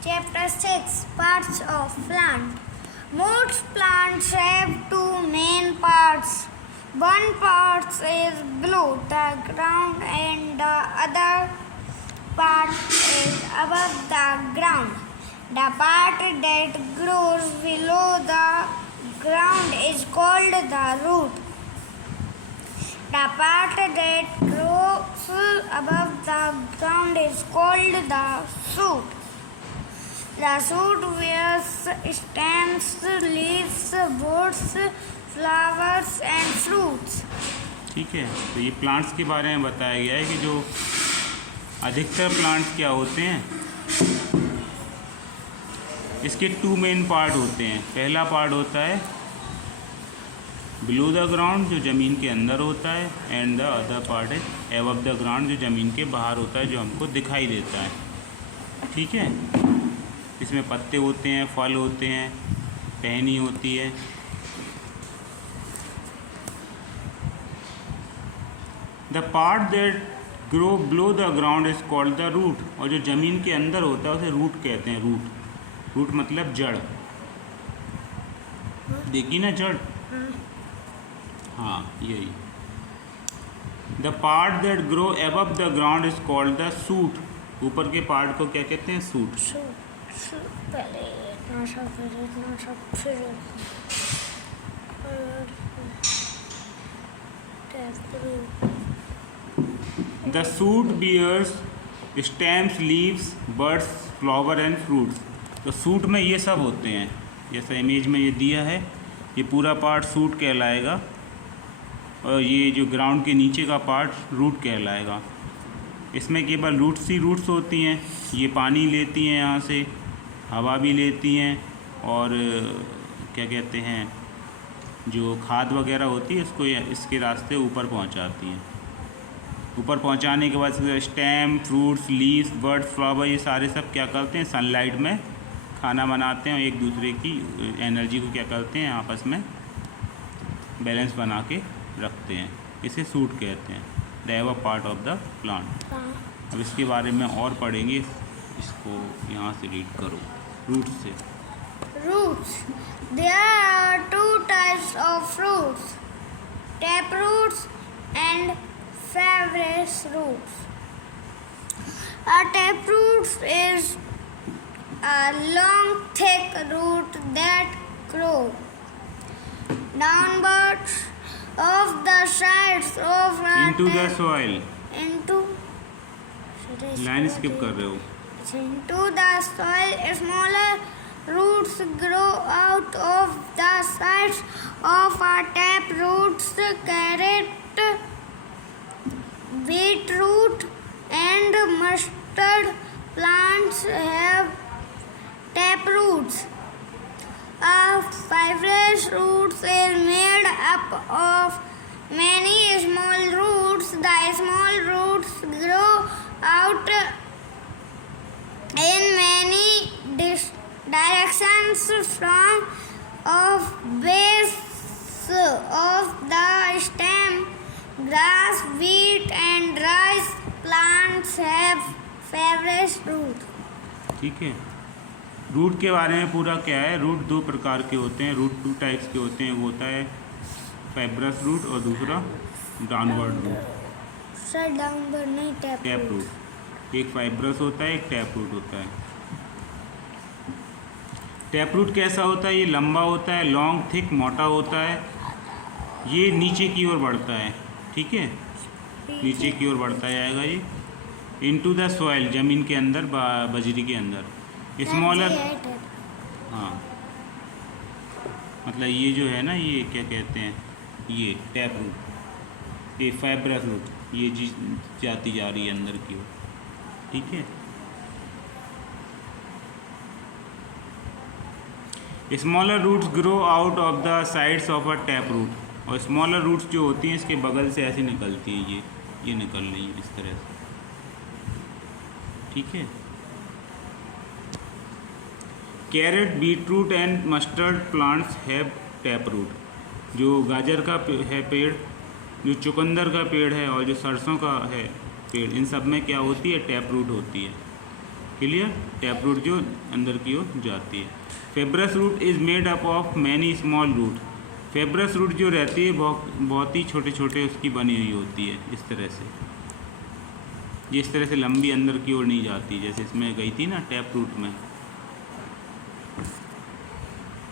Chapter 6 Parts of Plant. Most plants have two main parts. One part is below the ground and the other part is above the ground. The part that grows below the ground is called the root. The part that grows above the ground is called the shoot. The shoot bears stems, leaves, buds, flowers and fruits. ठीक है, तो ये plants के बारे में बताया गया है कि जो अधिकतर प्लांट्स क्या होते हैं, इसके टू मेन पार्ट होते हैं। पहला पार्ट होता है बिलो द ग्राउंड, जो ज़मीन के अंदर होता है, and the other part is above the ground, जो ज़मीन के बाहर होता है, जो हमको दिखाई देता है। ठीक है, इसमें पत्ते होते हैं, फल होते हैं, टहनी होती है। The part that grow below the ground is called the root, और जो ज़मीन के अंदर होता है उसे रूट कहते हैं। रूट मतलब जड़। देखी ना जड़? हाँ, यही। The part that grow above the ground is called the shoot, ऊपर के पार्ट को क्या कहते हैं? Shoot. The shoot bears stems, leaves, buds, flower and fruits. तो सूट में ये सब होते हैं, जैसा इमेज में ये दिया है। ये पूरा पार्ट सूट कहलाएगा और ये जो ग्राउंड के नीचे का पार्ट रूट कहलाएगा। इसमें केवल रूट्स ही रूट्स होती हैं। ये पानी लेती हैं, यहाँ से हवा भी लेती हैं, और क्या कहते हैं, जो खाद वगैरह होती है इसको इसके रास्ते ऊपर पहुँचाती हैं। ऊपर पहुंचाने के बाद stem, fruits, leaves, birds, flower, ये सारे सब क्या करते हैं? सनलाइट में खाना बनाते हैं और एक दूसरे की एनर्जी को क्या करते हैं? आपस में बैलेंस बना के रखते हैं। इसे सूट कहते हैं, the ever part of the plant. अब इसके बारे में और पढ़ेंगे, इसको यहाँ से रीड करो रूट से। Roots. There are two types of roots: tap roots and fibrous roots. A tap root is a long, thick root that grows downwards of the sides of a into the tap. soil. Into line skip कर रहे हो। Into the soil, smaller roots grow out of the sides of a tap. Roots, carrot, beetroot, and mustard plants have tap roots. A fibrous root is made up of many small roots. The small roots grow out in many directions from of base of the stem. Grass, wheat and rice plants have fibrous roots. ठीक है, root के बारे में पूरा क्या है? Root दो प्रकार के होते हैं, रूट टू टाइप्स के होते हैं। वो होता है फाइब्रस रूट और दूसरा डाउनवर्ड रूट। सर डाउनवर्ड नहीं, टैप रूट। एक फाइब्रस होता है, एक टैप रूट होता है। टैप रूट कैसा होता है? ये लंबा होता है, लॉन्ग, थिक, मोटा होता है। ये नीचे की ओर बढ़ता है। ठीक है, नीचे की ओर बढ़ता जाएगा ये इनटू द सॉइल, ज़मीन के अंदर, बजरी के अंदर। स्मॉलर, हाँ, मतलब ये जो है ना, ये क्या कहते हैं, ये टैप रूट, ये फाइब्रस रूट, ये जाती जा रही है अंदर की ओर। ठीक है, smaller roots grow out of the sides of a tap root, और स्मॉलर रूट्स जो होती हैं इसके बगल से ऐसे निकलती हैं, ये निकल रही है इस तरह से। ठीक है, carrot, beetroot and mustard plants have tap root. जो गाजर का है पेड़, जो चुकंदर का पेड़ है और जो सरसों का है पेड़, इन सब में क्या होती है? टैप रूट होती है। क्लियर। टैप रूट जो अंदर की ओर जाती है। Fibrous root is made up of many small root. Fibrous root जो रहती है बहुत ही छोटे छोटे उसकी बनी हुई होती है। इस तरह से ये इस तरह से लंबी अंदर की ओर नहीं जाती, जैसे इसमें गई थी ना टैप रूट में।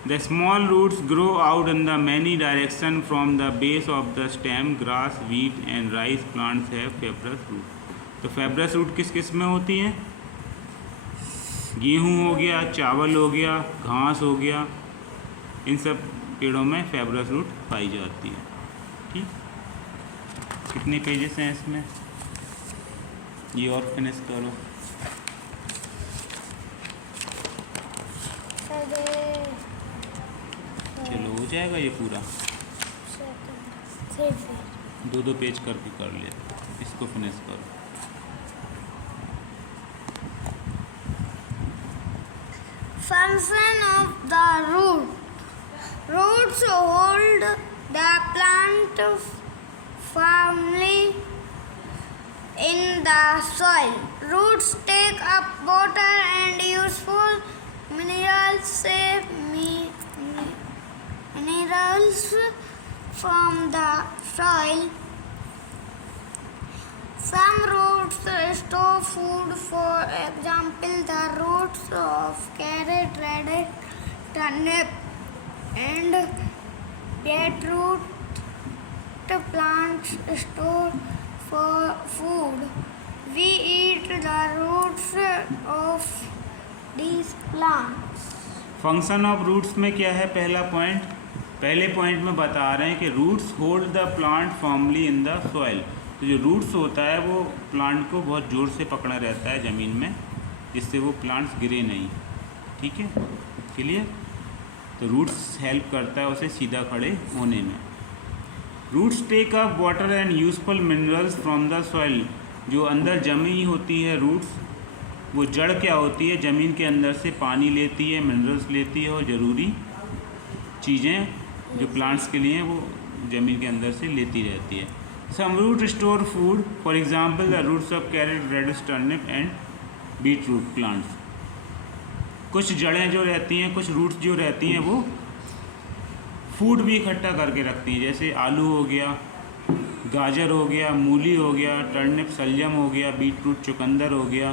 The small roots grow out in the many direction from the base of the stem. Grass, wheat and rice plants have fibrous root. तो फेब्रस रूट किस किस में होती हैं? गेहूँ हो गया, चावल हो गया, घास हो गया, इन सब पेड़ों में फेब्रस रूट पाई जाती है। ठीक, कितने पेजेस हैं इसमें? ये और फिनिश करो। चलो हो जाएगा ये पूरा। 2-2 पेज करके कर ले, इसको फिनिश करो। Function of the root. Roots hold the plant firmly in the soil. Roots take up water and useful minerals from the soil. Some roots store food, for example, the roots of carrot, radish, turnip, and beetroot plants store for food. We eat the roots of these plants. Function of roots में क्या है? पहला point, पहले point में बता रहे हैं कि roots hold the plant firmly in the soil. तो जो रूट्स होता है वो प्लांट को बहुत ज़ोर से पकड़ा रहता है ज़मीन में, जिससे वो प्लांट्स गिरे नहीं। ठीक है, क्लियर। तो रूट्स हेल्प करता है उसे सीधा खड़े होने में। Roots take up water and useful minerals from the soil. जो अंदर जमी होती है रूट्स, वो जड़ क्या होती है? ज़मीन के अंदर से पानी लेती है, मिनरल्स लेती है और ज़रूरी चीज़ें जो प्लांट्स के लिए वो ज़मीन के अंदर से लेती रहती है। Some root store food, for example the roots of carrot, radish, turnip and beetroot plants. कुछ जड़ें जो रहती हैं, कुछ रूट्स जो रहती हैं, वो फूड भी इकट्ठा करके रखती हैं। जैसे आलू हो गया, गाजर हो गया, मूली हो गया, टर्निप सलजम हो गया, बीटरूट चुकंदर हो गया।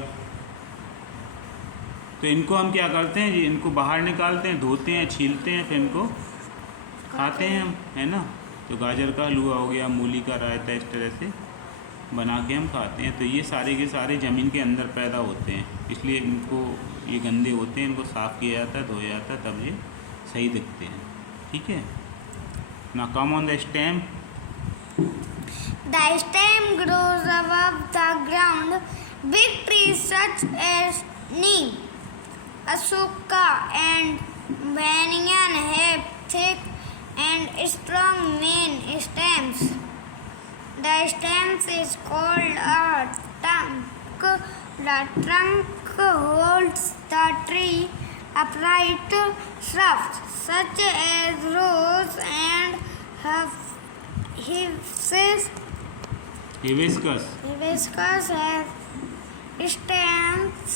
तो इनको हम क्या करते हैं जी? इनको बाहर निकालते हैं, धोते हैं, छीलते हैं, फिर इनको खाते हैं हम, है ना। तो गाजर का हलवा हो गया, मूली का रायता, इस तरह से बना के हम खाते हैं। तो ये सारे के सारे ज़मीन के अंदर पैदा होते हैं, इसलिए इनको, ये गंदे होते हैं, इनको साफ़ किया जाता है, धोया जाता है, तब ये सही दिखते हैं। ठीक है ना। Come on the stem. The stem grows above the ground. Big trees such as neem, Asuka, and banyan have thick and strong main stems. The stems is called a trunk. The trunk holds the tree upright. Shrubs such as rose and hibiscus have stems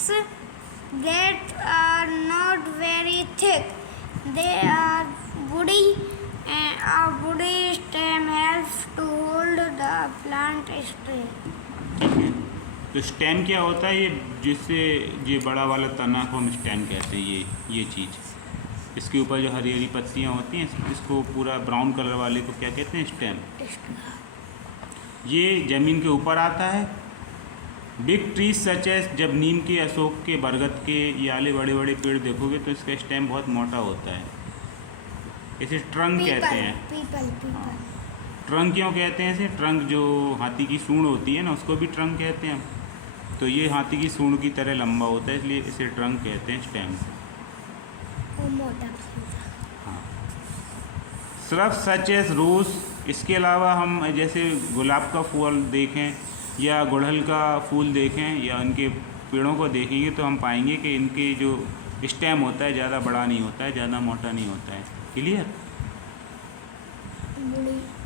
that are not very thick. They are woody, and a woody stem helps to hold the plant straight. ठीक है। तो stem क्या होता है? ये जिससे ये बड़ा वाला तना को हम स्टेम कहते हैं। ये चीज़, इसके ऊपर जो हरी हरी पत्तियाँ होती हैं, इसको पूरा ब्राउन कलर वाले को क्या कहते हैं? स्टेम। ये ज़मीन के ऊपर आता है। बिग ट्रीज सच एस, जब नीम के, अशोक के, बरगद के, ये वाले बड़े बड़े पेड़ देखोगे तो इसका स्टेम बहुत मोटा होता है। इसे ट्रंक कहते हैं। ट्रंक क्यों कहते हैं इसे? ट्रंक जो हाथी की सूंड होती है ना, उसको भी ट्रंक कहते हैं। तो ये हाथी की सूंड की तरह लंबा होता है, इसलिए इसे ट्रंक कहते हैं, स्टेम। हाँ। श्रब सच एस रोज़। इसके अलावा हम जैसे गुलाब का फूल देखें या गुड़हल का फूल देखें या उनके पेड़ों को देखेंगे तो हम पाएंगे कि इनके जो स्टेम होता है ज़्यादा बड़ा नहीं होता है, ज़्यादा मोटा नहीं होता है। क्लियर।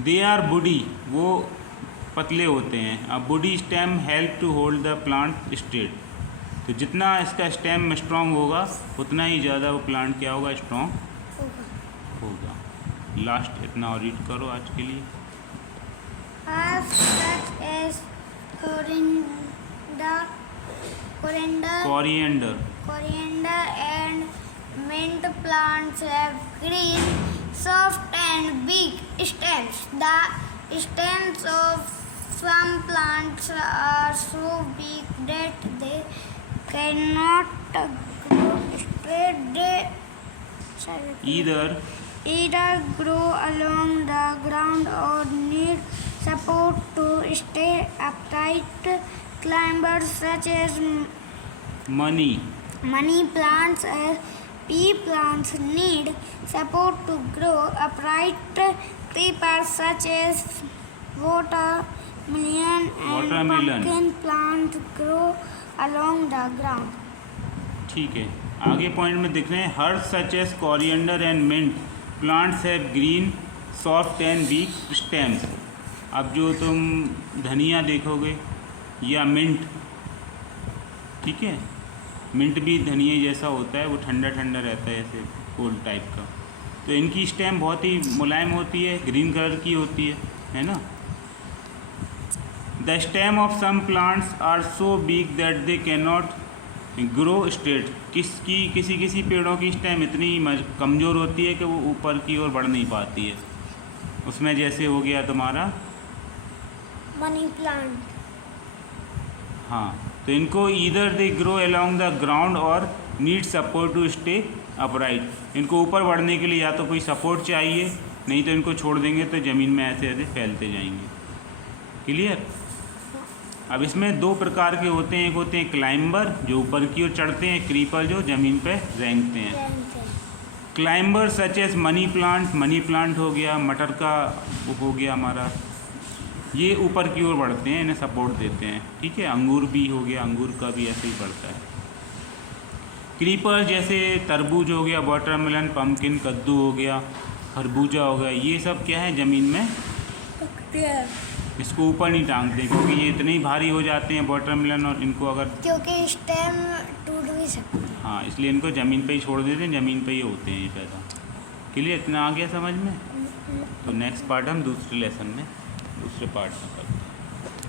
दे आर बुडी, वो पतले होते हैं। अब woody stem help to hold the plant straight. तो जितना इसका स्टेम स्ट्रॉन्ग होगा उतना ही ज़्यादा वो प्लांट क्या होगा, स्ट्रॉन्ग होगा। लास्ट इतना और रीड करो आज के लिए। Herbs such as coriander and mint plants have green, soft and big stems. The stems of some plants are so big that they cannot grow straight. They either grow along the ground or need support to stay upright. Climbers such as money plants and pea plants need support to grow upright. Creepers such as watermelon and pumpkin plants grow along the ground. ठीक है, आगे point में दिख रहे हैं herb such as coriander and mint plants have green soft and weak stems. अब जो तुम धनिया देखोगे या मिंट, ठीक है, मिंट भी धनिया जैसा होता है, वो ठंडा ठंडा रहता है ऐसे कोल्ड टाइप का, तो इनकी स्टेम बहुत ही मुलायम होती है, ग्रीन कलर की होती है ना। The stem of some plants are so big that they can not grow straight. किसी पेड़ों की स्टेम इतनी कमज़ोर होती है कि वो ऊपर की ओर बढ़ नहीं पाती है। उसमें जैसे हो गया तुम्हारा मनी प्लांट। हाँ, तो इनको either they grow along the ground और need support to stay upright. इनको ऊपर बढ़ने के लिए या तो कोई सपोर्ट चाहिए, नहीं तो इनको छोड़ देंगे तो ज़मीन में ऐसे ऐसे फैलते जाएंगे। क्लियर। अब इसमें दो प्रकार के होते हैं, एक होते हैं क्लाइंबर जो ऊपर की ओर चढ़ते हैं, क्रीपर जो ज़मीन पे रेंगते हैं। Climber such as money plant हो गया, मटर का हो गया हमारा, ये ऊपर की ओर बढ़ते हैं, इन्हें सपोर्ट देते हैं। ठीक है, अंगूर भी हो गया, अंगूर का भी ऐसे ही बढ़ता है। क्रीपर जैसे तरबूज हो गया, वाटरमेलन, पम्पकिन, कद्दू हो गया, खरबूजा हो गया, ये सब क्या है, ज़मीन में इसको ऊपर नहीं टांगते क्योंकि ये इतने ही भारी हो जाते हैं वाटरमेलन, और इनको अगर क्योंकि स्टेम टूट भी सकता है। हाँ, इसलिए इनको ज़मीन पे ही छोड़ देते हैं, ज़मीन पे ही होते हैं ये पैदा। क्लियर, इतना आ गया समझ में। तो नेक्स्ट पार्ट हम दूसरे लेसन में दूसरे पार्ट में करते हैं।